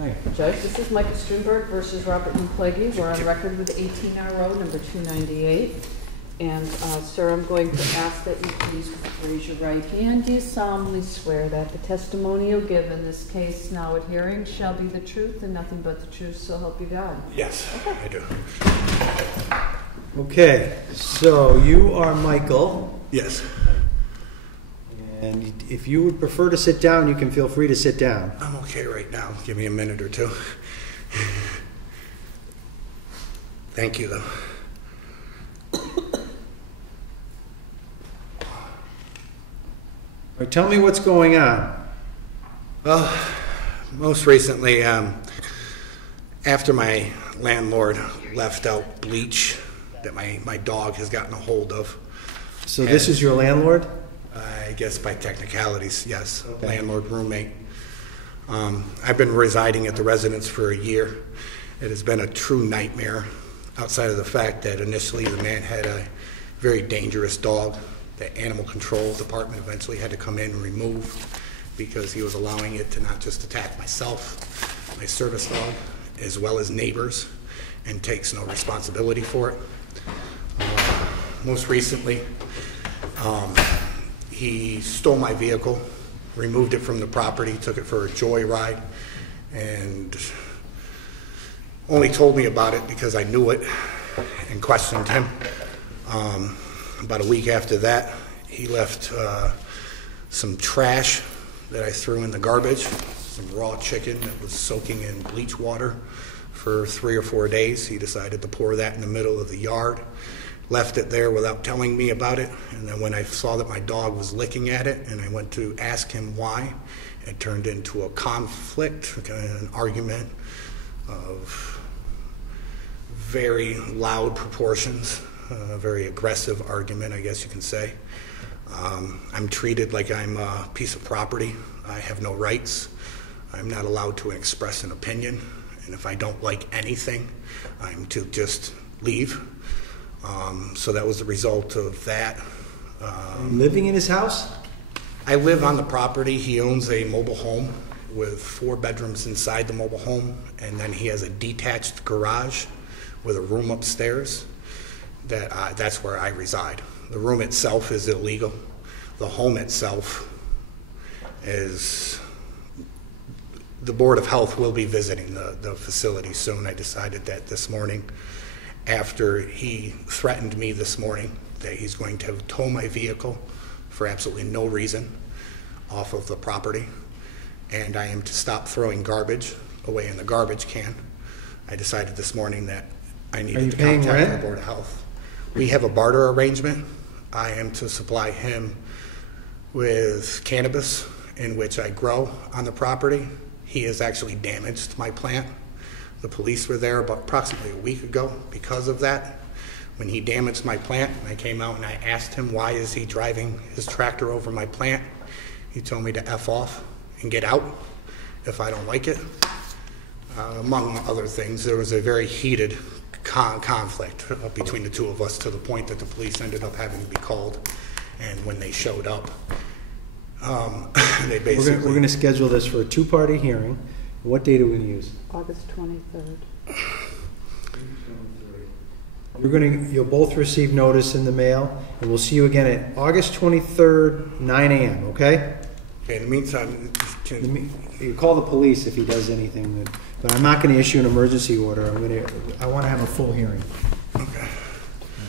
Hi. Judge, this is Michael Strindberg versus Robert Nompleggi. We're on record with 18 R Road, number 298. And, sir, I'm going to ask that you please raise your right hand. Do you solemnly swear that the testimony you'll give in this case now at hearing shall be the truth and nothing but the truth, so help you God? Yes, okay. I do. Okay, so you are Michael. Yes. And if you would prefer to sit down, you can feel free to sit down. I'm okay right now. Give me a minute or two. Thank you, though. Right, tell me what's going on. Well, most recently, after my landlord left out bleach that my dog has gotten a hold of. So this is your landlord? I guess by technicalities, yes. Okay. Landlord, roommate. I've been residing at the residence for a year. It has been a true nightmare, outside of the fact that initially the man had a very dangerous dog that animal control department eventually had to come in and remove because he was allowing it to not just attack myself, my service dog, as well as neighbors, and takes no responsibility for it. Most recently, he stole my vehicle, removed it from the property, took it for a joyride, and only told me about it because I knew it and questioned him. About a week after that, he left some trash that I threw in the garbage, some raw chicken that was soaking in bleach water for 3 or 4 days. He decided to pour that in the middle of the yard, left it there without telling me about it, and then when I saw that my dog was licking at it and I went to ask him why, it turned into a conflict, an argument of very loud proportions. A very aggressive argument, I guess you can say. I'm treated like I'm a piece of property. I have no rights. I'm not allowed to express an opinion, and if I don't like anything, I'm to just leave. So that was the result of that. Living in his house? I live on the property. He owns a mobile home with 4 bedrooms inside the mobile home, and then he has a detached garage with a room upstairs. That's where I reside. The room itself is illegal. The home itself is, the Board of Health will be visiting the facility soon. I decided that this morning, after he threatened me this morning that he's going to tow my vehicle for absolutely no reason off of the property, and I am to stop throwing garbage away in the garbage can. I decided this morning that I needed to contact the Board of Health. We have a barter arrangement. I am to supply him with cannabis in which I grow on the property. He has actually damaged my plant. The police were there about approximately a week ago because of that. When he damaged my plant, I came out and I asked him, why is he driving his tractor over my plant? He told me to F off and get out if I don't like it. Among other things, there was a very heated conflict between the two of us, to the point that the police ended up having to be called. And when they showed up, they basically... We're going to schedule this for a 2-party hearing. What date are we going to use? August 23rd. You'll both receive notice in the mail, and we'll see you again at August 23rd, 9 a.m., okay? Okay, in the meantime... You call the police if he does anything, but I'm not going to issue an emergency order. I want to have a full hearing.